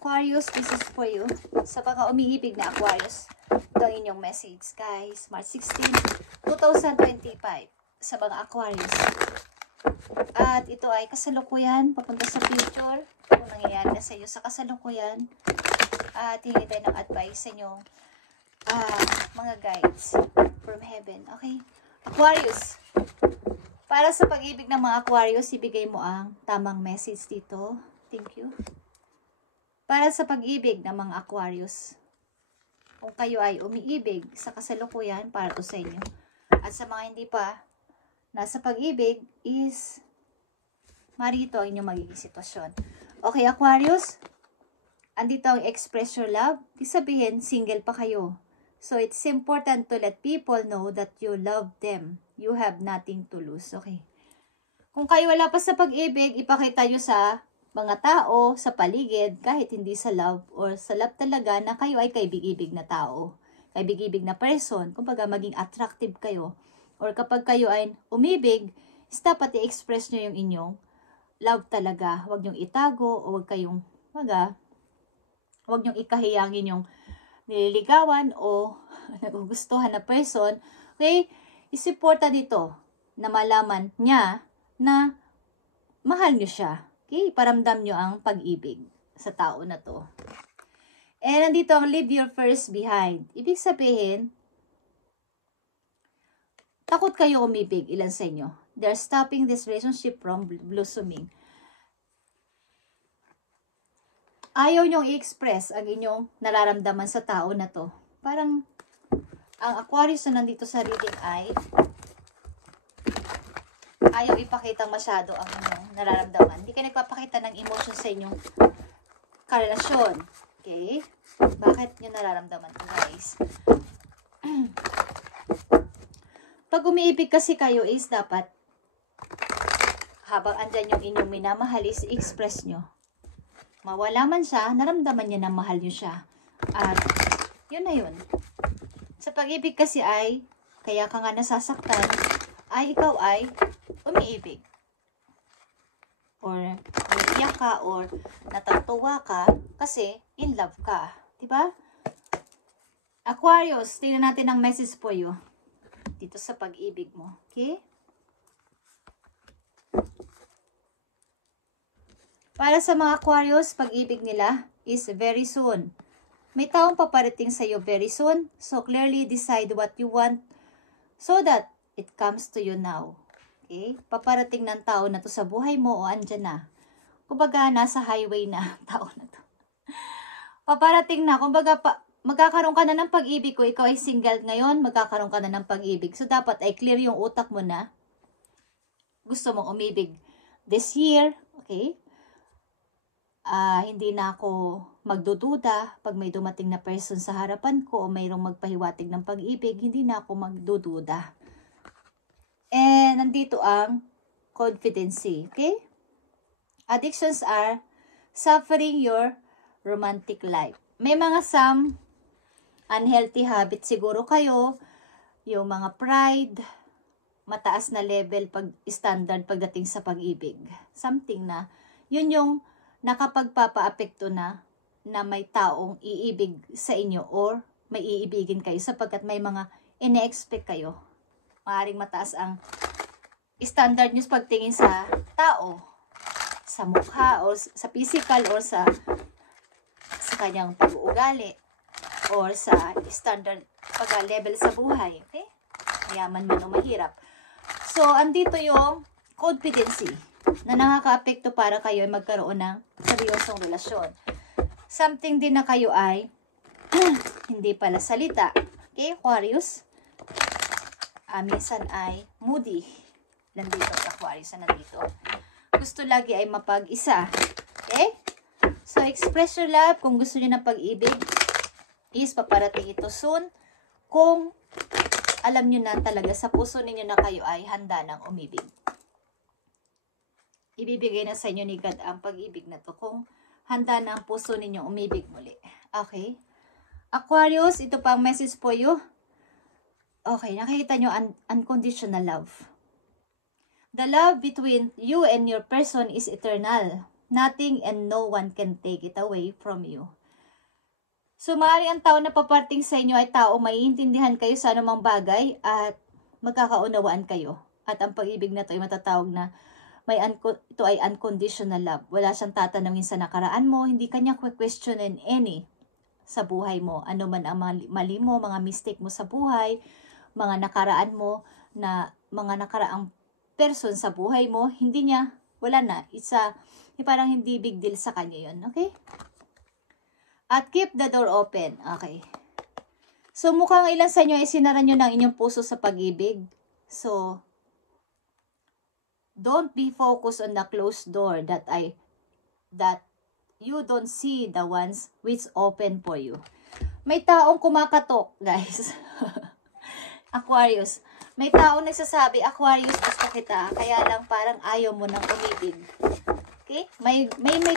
Aquarius, this is for you. Sa mga umiibig na Aquarius, ito ang inyong message, guys. March 16, 2025 sa mga Aquarius. At ito ay kasalukuyan, papunta sa future. Kung nangyayari na sa iyo sa kasalukuyan. At hingi tayo ng advice sa inyong mga guides from heaven. Okay? Aquarius. Para sa pag-ibig ng mga Aquarius, ibigay mo ang tamang message dito. Thank you. Para sa pag-ibig ng mga Aquarius, kung kayo ay umiibig sa kasalukuyan, para to sa inyo. At sa mga hindi pa nasa pag-ibig, is marito ang inyong magiging sitwasyon. Okay, Aquarius, andito ang express your love. Di sabihin, single pa kayo. So, it's important to let people know that you love them. You have nothing to lose. Okay. Kung kayo wala pa sa pag-ibig, ipakita nyo sa mga tao, sa paligid, kahit hindi sa love, or sa love talaga na kayo ay kaibig-ibig na tao. Kaibig-ibig na person. Kumbaga, maging attractive kayo. Or kapag kayo ay umibig, dapat i-express nyo yung inyong love talaga. Huwag nyong itago, o huwag kayong, huwag nyong ikahiyangin yung nililigawan o nagugustuhan na person. Okay? Isipporta dito na malaman niya na mahal nyo siya. Okay? Paramdam nyo ang pag-ibig sa tao na to. And nandito ang leave your fears behind. Ibig sabihin, takot kayo umibig, ilan sa inyo. They're stopping this relationship from blossoming. Ayaw nyong i-express ang inyong nararamdaman sa tao na to. Parang, ang Aquarius na nandito sa reading ay ayaw ipakita masyado ang inyong nararamdaman. Hindi kayo nagpapakita ng emotion sa inyong karelasyon. Okay? Bakit nyo nararamdaman to, guys? Pag umiibig kasi kayo is dapat habang andyan yung inyong minamahal is i-express nyo. Mawala man siya, naramdaman niya na mahal nyo siya. At yun na yun. Sa pag-ibig kasi ay, kaya ka nga nasasaktan, ay ikaw ay umiibig. Or umiiyak ka, or natatuwa ka, kasi in love ka. Diba? Aquarius, tingnan natin ang message po you dito sa pag-ibig mo. Okay? Para sa mga Aquarius, pag-ibig nila is very soon. May taong paparating sa iyo very soon. So, clearly decide what you want so that it comes to you now. Okay? Paparating ng tao na to sa buhay mo o andyan na. Kumbaga, nasa highway na tao na to. Paparating na. Kumbaga, magkakaroon ka na ng pag-ibig ko. Ikaw ay single ngayon, magkakaroon ka na ng pag-ibig. So, dapat ay clear yung utak mo na gusto mong umibig this year. Okay? Hindi na ako magdududa pag may dumating na person sa harapan ko o mayroong magpahiwatig ng pag-ibig, hindi na ako magdududa. And nandito ang confidency, okay? Addictions are suffering your romantic life. May mga some unhealthy habits siguro kayo, yung mga pride, mataas na level standard pagdating sa pag-ibig. Something na, yun yung nakapagpapa-apekto na may taong iibig sa inyo or may iibigin kayo sapagkat may mga ine-expect kayo. Maaaring mataas ang standard nyo pagtingin sa tao, sa mukha, o sa physical, or sa kanyang pag-uugali, or sa standard pag-level sa buhay. Okay? Mayaman man o mahirap. So, andito yung confidency na nakaka-apekto para kayo ay magkaroon ng seryosong relasyon. Something din na kayo ay hindi pala salita. Okay, Aquarius? Minsan ay moody. Nandito sa Aquarius na nandito. Gusto lagi ay mapag-isa. Okay? So, express your love. Kung gusto niyo ng pag-ibig, is paparating ito soon. Kung alam niyo na talaga sa puso ninyo na kayo ay handa ng umibig. Ibibigay na sa inyo ni God ang pag-ibig na to kung handa na ang puso ninyo umibig muli. Okay? Aquarius, ito pa ang message po you. Okay, nakikita nyo unconditional love. The love between you and your person is eternal. Nothing and no one can take it away from you. So, maaari ang tao na paparting sa inyo ay tao maiintindihan kayo sa anumang bagay at magkakaunawaan kayo. At ang pag-ibig na ito ay matatawag na ito ay unconditional love. Wala siyang tatanungin sa nakaraan mo, hindi kanya questionin any sa buhay mo. Ano man ang mali mo, mga mistake mo sa buhay, mga nakaraan mo, na mga nakaraang person sa buhay mo, hindi niya, wala na. Parang hindi big deal sa kanya yun. Okay? At keep the door open. Okay. So, mukhang ilan sa inyo ay sinara nyo ng inyong puso sa pag-ibig. So, don't be focused on the closed door that you don't see the ones which open for you. May taong kumakatok, guys. Aquarius. May taong nagsasabi, Aquarius, gusto kita. Kaya lang parang ayaw mo nang umibig. Okay? May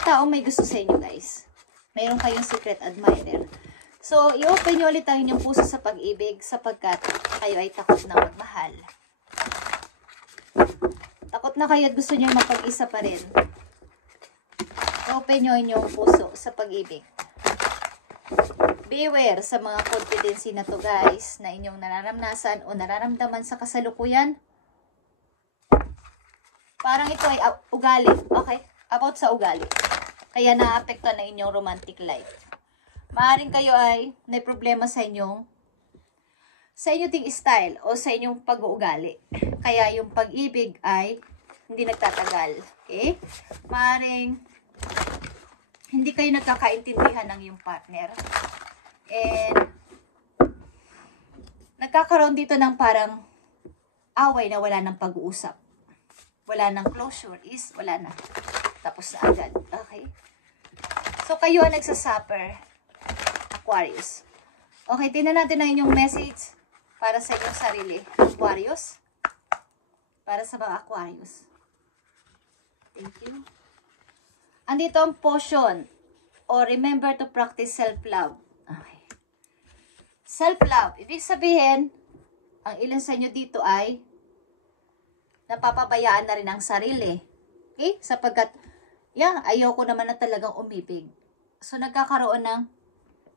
taong may gusto sa inyo, guys. Mayroon kayong secret admirer. So, i-open nyo ulit ang inyong puso sa pag-ibig sapagkat kayo ay takot na magmahal. Takot na kayo at gusto nyo mapag-isa pa rin. Open nyo inyong puso sa pag-ibig. Beware sa mga confidence na to, guys, na inyong nararamdaman o nararamdaman sa kasalukuyan. Parang ito ay ugali. Okay? About sa ugali. Kaya naapektuhan na inyong romantic life. Maaring kayo ay may problema sa inyong ding style o sa inyong pag-uugali. Kaya yung pag-ibig ay hindi nagtatagal. Okay? Maaring hindi kayo nagkakaintindihan ng iyong partner. And nagkakaroon dito ng parang away na wala ng pag-uusap. Wala ng closure is wala na. Tapos na agad. Okay? So kayo ang nagsasuffer, Aquarius. Okay, tingnan natin ang inyong message para sa inyong sarili, Aquarius. Para sa mga Aquarius. Thank you. Andito ang potion o remember to practice self-love. Okay. Self-love. Ibig sabihin, ang ilan sa inyo dito ay napapabayaan na rin ang sarili. Okay? Sapagkat, ayoko naman na talagang umibig. So, nagkakaroon ng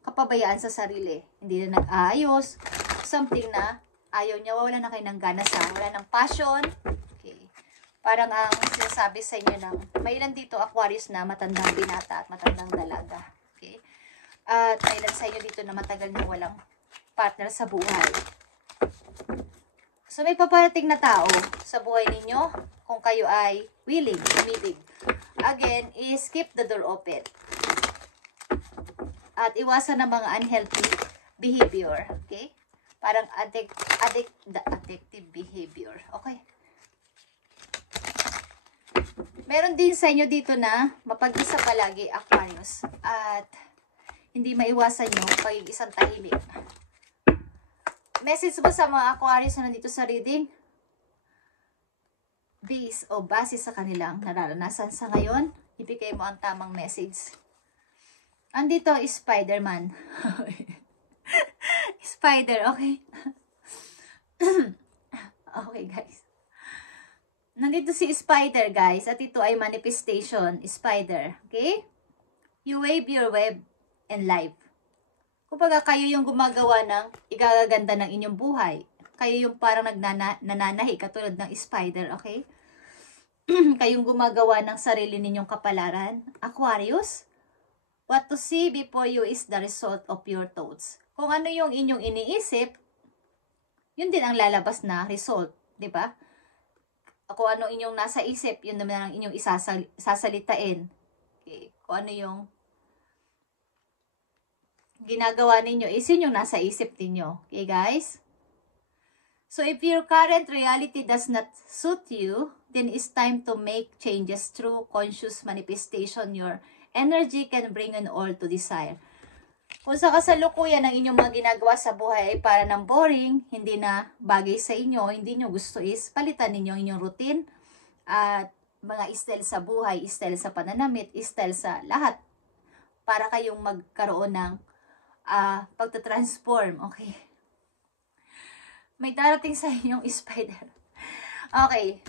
kapabayaan sa sarili. Hindi na nag-aayos. Something na ayaw niya. Wala na kayo ng gana wala ng passion. Parang ang sinasabi sa inyo ng may ilan dito Aquarius na matandang binata at matandang dalaga. Okay? At may ilan sa inyo dito na matagal na walang partner sa buhay. So may paparating na tao sa buhay ninyo kung kayo ay willing, umibig. Again, is keep the door open. At iwasan ng mga unhealthy behavior. Okay? Parang addictive behavior. Okay? Meron din sa inyo dito na mapag-isa palagi, Aquarius. At hindi maiwasan nyo pagiging isang tahimik. Message mo sa mga Aquarius na nandito sa reading? Base sa kanilang nararanasan sa ngayon, ibigay mo ang tamang message. Andito, Spider-Man. Spider, okay? Okay, guys. Nandito si Spider, guys. At ito ay manifestation. Spider. Okay? You wave your web in life. Kumbaga, kayo yung gumagawa ng igagaganda ng inyong buhay. Kayo yung parang nananahi katulad ng spider. Okay? Kayong gumagawa ng sarili ninyong kapalaran. Aquarius, what to see before you is the result of your thoughts. Kung ano yung inyong iniisip, yun din ang lalabas na result. Diba? Kung ano inyong nasa isip, yun naman ang inyong sasalitain. Okay. Kung ano yung ginagawa ninyo, is yun yung nasa isip ninyo. Okay, guys? So, if your current reality does not suit you, then it's time to make changes through conscious manifestation. Your energy can bring an all to desire. Kung sa kasalukuyan ng inyong mga ginagawa sa buhay ay para ng boring, hindi na bagay sa inyo, hindi nyo gusto, is palitan ninyo inyong routine at mga style sa buhay, style sa pananamit, style sa lahat para kayong magkaroon ng pagtatransform. Okay? May darating sa inyong spider. Okay.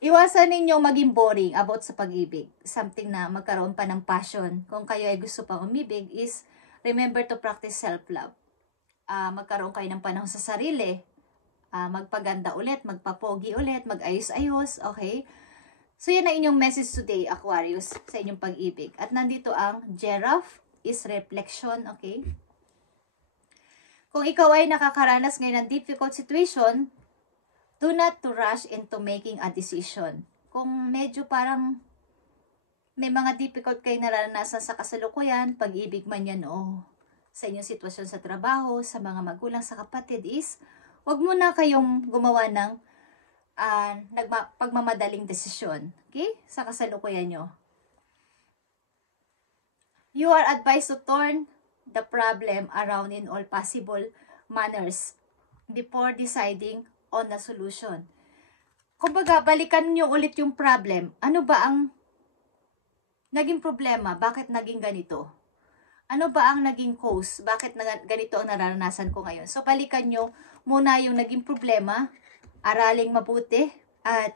Iwasan ninyong maging boring about sa pag-ibig. Something na magkaroon pa ng passion. Kung kayo ay gusto pang umibig is remember to practice self-love. Magkaroon kayo ng panahon sa sarili. Magpaganda ulit, magpapogi ulit, mag-ayos-ayos, okay? So, yan ang inyong message today, Aquarius, sa inyong pag-ibig. At nandito ang giraffe is reflection, okay? Kung ikaw ay nakakaranas ngayon ng difficult situation, do not to rush into making a decision. Kung medyo parang may mga difficult kayo naranasan sa kasalukuyan, pag-ibig man yan o sa inyong sitwasyon sa trabaho, sa mga magulang, sa kapatid is, huwag muna kayong gumawa ng pagmamadaling desisyon. Okay? Sa kasalukuyan nyo. You are advised to turn the problem around in all possible manners before deciding on the solution. Kumbaga, balikan nyo ulit yung problem. Ano ba ang naging problema? Bakit naging ganito? Ano ba ang naging cause? Bakit ganito ang nararanasan ko ngayon? So, balikan nyo muna yung naging problema, araling mabuti, at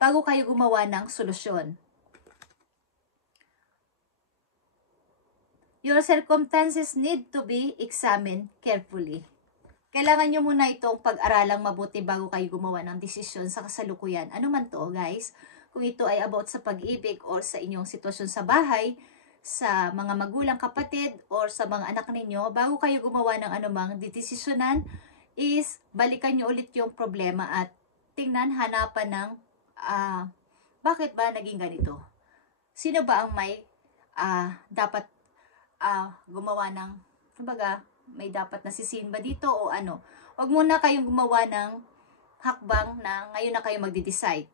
bago kayo gumawa ng solusyon. Your circumstances need to be examined carefully. Kailangan nyo muna itong pag-aralang mabuti bago kayo gumawa ng desisyon sa kasalukuyan. Ano man to, guys? Kung ito ay about sa pag-ibig or sa inyong sitwasyon sa bahay, sa mga magulang, kapatid, or sa mga anak ninyo, bago kayo gumawa ng anumang desisyonan, is balikan nyo ulit yung problema at tingnan, hanapan ng bakit ba naging ganito? Sino ba ang may dapat gumawa ng, kumbaga, may dapat nasisin ba dito o ano? Huwag muna kayong gumawa ng hakbang na ngayon na kayo magde-decide.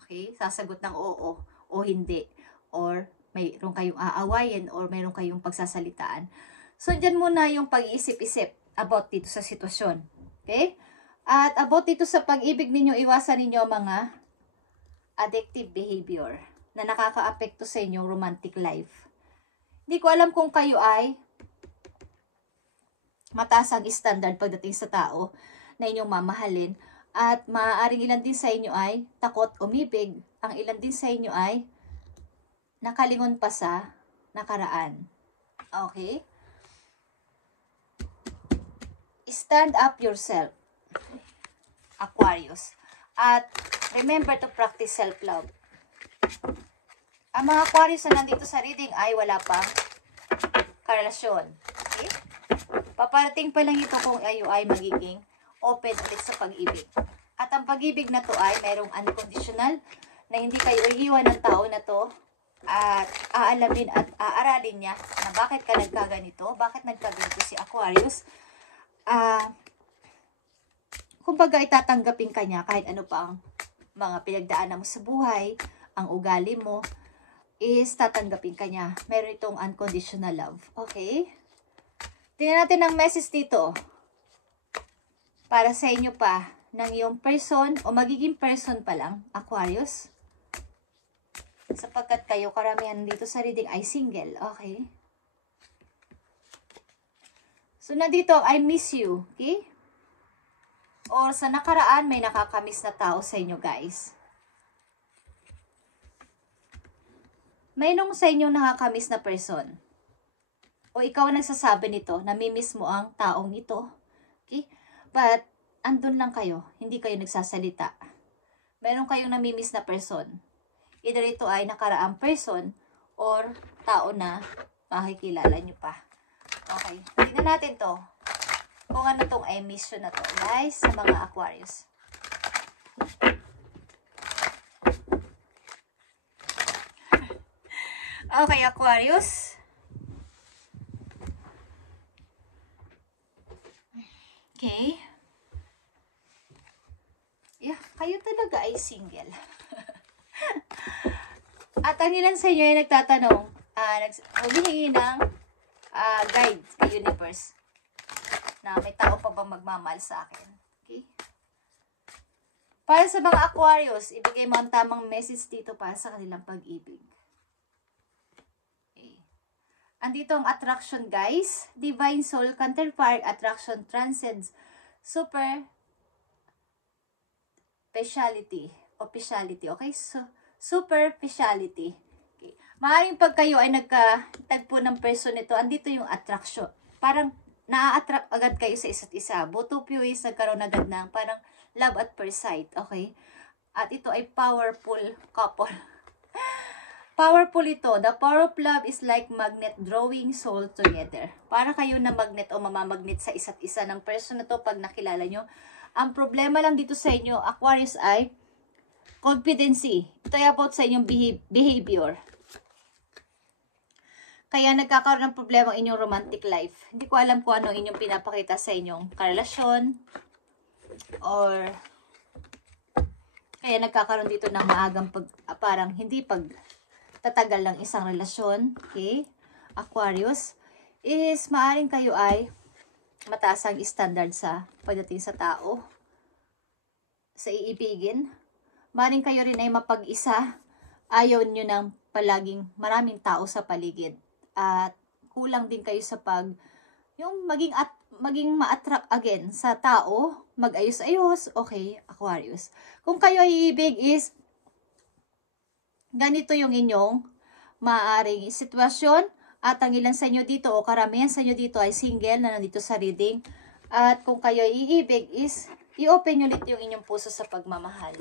Okay? Sasagot ng oo o hindi. Or mayroon kayong aawayin or mayroon kayong pagsasalitaan. So, dyan muna yung pag-iisip-isip about dito sa sitwasyon. Okay? At about dito sa pag-ibig ninyo, iwasan ninyo mga addictive behavior na nakaka-apekto sa inyong romantic life. Hindi ko alam kung kayo ay mataas ang standard pagdating sa tao na inyong mamahalin. At maaaring ilan din sa inyo ay takot umibig. Ang ilan din sa inyo ay nakalingon pa sa nakaraan. Okay? Stand up yourself, Aquarius. At remember to practice self-love. Ang mga Aquarius na nandito sa reading ay wala pang karelasyon. Okay? Paparating pa lang ito kung kayo ay magiging open ulit sa pag-ibig. At ang pag-ibig na to ay mayroong unconditional na hindi kayo iiwan ng tao na to at aalamin at aaralin niya na bakit ka nagkaganito, bakit nagkaganito si Aquarius. Kumbaga itatanggapin ka niya kahit ano pa ang mga pinagdaanan mo sa buhay, ang ugali mo, is tatanggapin ka niya. Meron itong unconditional love. Okay? Tingnan natin ang message dito. Para sa inyo pa, ng iyong person o magiging person pa lang, Aquarius. Sapagkat kayo karamihan dito sa reading ay single. Okay? So, nandito, I miss you. Okay? Or sa nakaraan, may nakakamiss na tao sa inyo, guys. Mayroong sa inyong nakakamiss na person. O ikaw ang nagsasabi nito, namimiss mo ang taong ito. Okay? But, andun lang kayo. Hindi kayo nagsasalita. Mayroong kayong namimiss na person. Either ito ay nakaraang person or tao na makikilala nyo pa. Okay. Tingnan natin to. Kung ano tong I miss you na to, guys, sa mga Aquarius. Okay, Aquarius. Okay. Yeah, kayo talaga ay single. At ang ilan sa inyo ay nagtatanong, humihingi ng guide sa universe na may tao pa bang magmamahal sa akin. Okay? Para sa mga Aquarius, ibigay mo ang tamang message dito para sa kanilang pag-ibig. Okay. Andito ang attraction, guys. Divine soul counterpart attraction transcends super speciality. superficiality, okay? So, superficiality. Okay. Maaaring pag kayo ay nagkatagpo ng person nito, andito yung attraction. Parang naa-attract agad kayo sa isa't isa. Both of you is nagkaroon agad ng parang love at first sight, okay? At ito ay powerful couple. Powerful ito. The power of love is like magnet drawing soul together. Para kayo na magnet o mamamagnet sa isa't isa ng person na to pag nakilala nyo. Ang problema lang dito sa inyo, Aquarius, ay competency. Ito ay about sa inyong behavior. Kaya nagkakaroon ng problema ang inyong romantic life. Hindi ko alam kung ano inyong pinapakita sa inyong karelasyon. Or kaya nagkakaroon dito ng maagang parang hindi tatagal ng isang relasyon, okay? Aquarius, is maaring kayo ay mataas ang standard sa pagdating sa tao, sa iibigin. Maaring kayo rin ay mapag-isa, ayaw nyo ng palaging maraming tao sa paligid. At kulang din kayo sa yung maging ma-attract again sa tao, mag-ayos-ayos, okay, Aquarius. Kung kayo ay iibig is, ganito yung inyong maaaring sitwasyon at ang ilan sa inyo dito o karamihan sa inyo dito ay single na nandito sa reading. At kung kayo ay iibig is i-open nyo ulit yung inyong puso sa pagmamahal.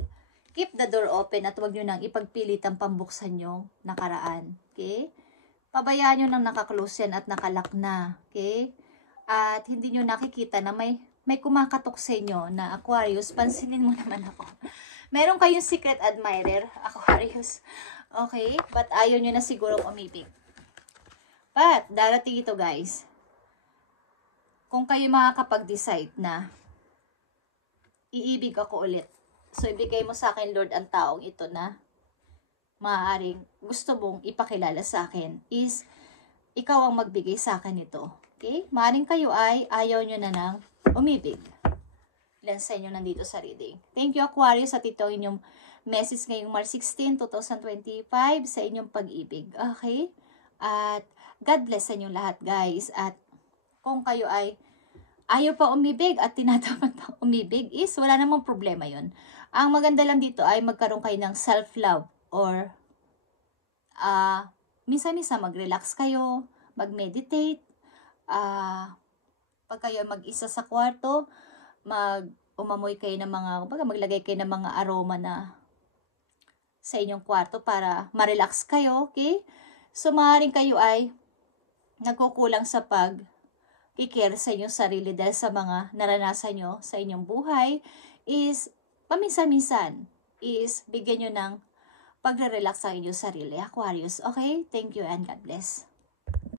Keep the door open at huwag nyo nang ipagpilit ang pambuksan yung nakaraan. Okay? Pabayaan nyo nang nakaklose yan at nakalak na. Okay? At hindi nyo nakikita na may kumakatok sa inyo na Aquarius, pansinin mo naman ako. Meron kayong secret admirer, Aquarius. Okay? But ayaw nyo na siguro umibig. But, darating ito guys. Kung kayo makakapag-decide na iibig ako ulit. So, ibigay mo sa akin, Lord, ang taong ito na maaaring gusto mong ipakilala sa akin is ikaw ang magbigay sa akin ito. Okay? Maaaring kayo ay ayaw nyo na nang umibig. Ilan sa inyo nandito sa reading. Thank you, Aquarius, at ito inyong message ngayong March 16, 2025 sa inyong pag-ibig. Okay? At God bless sa inyong lahat, guys. At kung kayo ay ayaw pa umibig at tinatamad pa umibig is wala namang problema yon. Ang maganda lang dito ay magkaroon kayo ng self-love or minsan-minsan mag-relax kayo, mag-meditate, pag kayo mag-isa sa kwarto, umamoy kayo ng maglagay kayo ng mga aroma na sa inyong kwarto para ma-relax kayo, okay? So, maaaring kayo ay nagkukulang sa pag-care sa inyong sarili dahil sa mga naranasan nyo sa inyong buhay is, paminsan-minsan, is bigyan nyo ng pagre-relax sa inyong sarili, Aquarius. Okay? Thank you and God bless.